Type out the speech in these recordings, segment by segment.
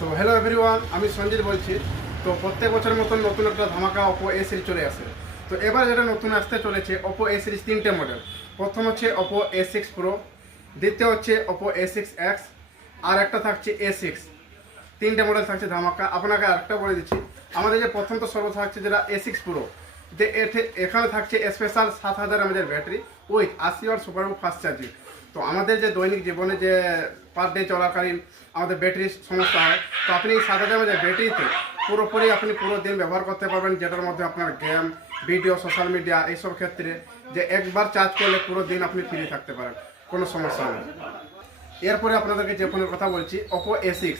তো hello everyone, আমি সঞ্জিত বলছি। তো প্রত্যেক বছরের মতন নতুন একটা ধামাকা ওপো এ সিরিজ চলে আসে। তো এবার যেটা নতুন আসতে চলেছে ওপো এ সিরিজ তিনটে মডেল। প্রথম হচ্ছে ওপো A6 প্রো, দ্বিতীয় হচ্ছে ওপো A6X, আর একটা থাকছে A6। তিনটে মডেল থাকছে ধামাকা। আপনাকে আরেকটা বলে দিচ্ছি, আমাদের যে প্রথম তো সর্ব থাকছে যেটা A6 প্রো, যে এখানে থাকছে special 7000 mAh battery with 80 watt super fast charging. তো আমাদের যে দৈনিক জীবনে যে পার ডে চলাকালীন আমাদের ব্যাটারির সমস্যা হয়, তো আপনি 7000 mAh ব্যাটারিতে পুরোপুরি আপনি পুরো দিন ব্যবহার করতে পারবেন, যেটার মধ্যে আপনার গেম, ভিডিও, সোশ্যাল মিডিয়া এইসব ক্ষেত্রে যে একবার চার্জ করলে পুরো দিন আপনি ফ্রি থাকতে পারেন, কোনো সমস্যা নেই। এরপরে আপনাদেরকে যে ফোনের কথা বলছি ওপো A6।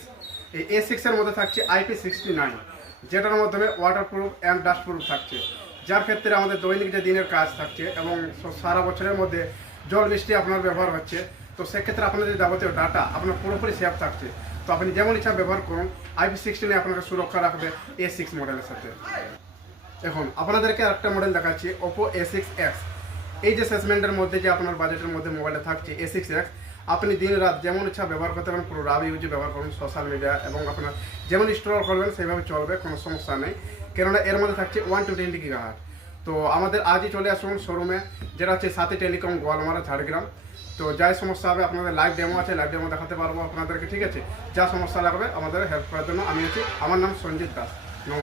এই A6-এর মধ্যে থাকছে IP69, যেটার মাধ্যমে ওয়াটারপ্রুফ অ্যান্ড ডাস্টপ্রুফ থাকছে, যার ক্ষেত্রে আমাদের দৈনিক যে দিনের কাজ থাকছে এবং সারা বছরের মধ্যে জল বৃষ্টি আপনার ব্যবহার হচ্ছে, তো সেক্ষেত্রে আপনাদের যাবতীয় ডাটা আপনার পুরোপুরি সেফ থাকছে। তো আপনি যেমন ইচ্ছা ব্যবহার করুন, IP16 আপনাকে সুরক্ষা রাখবে A6 মডেলের সাথে। এখন আপনাদেরকে আরেকটা মডেল দেখাচ্ছি ওপো A6X। এই যে সেগমেন্টের মধ্যে যে আপনার বাজেটের মধ্যে মোবাইলটা থাকছে A6X, আপনি দিন রাত যেমন ইচ্ছা ব্যবহার করতে পারেন, পুরো রাব ইউজে ব্যবহার করুন, সোশ্যাল মিডিয়া এবং আপনার যেমন স্টোর করবেন সেইভাবে চলবে, কোনো সমস্যা নেই। কেননা এর মধ্যে থাকছে 120 GHz। তো আমাদের আজই চলে আসুন শোরুমে, যেটা হচ্ছে সাথী টেলিকম, গোয়ালমারা, ঝাড়গ্রাম। তো যাই সমস্যা হবে আপনাদের লাইভ ডেমো আছে, লাইভ ডেমো দেখাতে পারবো আপনাদেরকে, ঠিক আছে? যা সমস্যা লাগবে আমাদের হেল্প করার জন্য আমি আছি। আমার নাম সঞ্জিত দাস।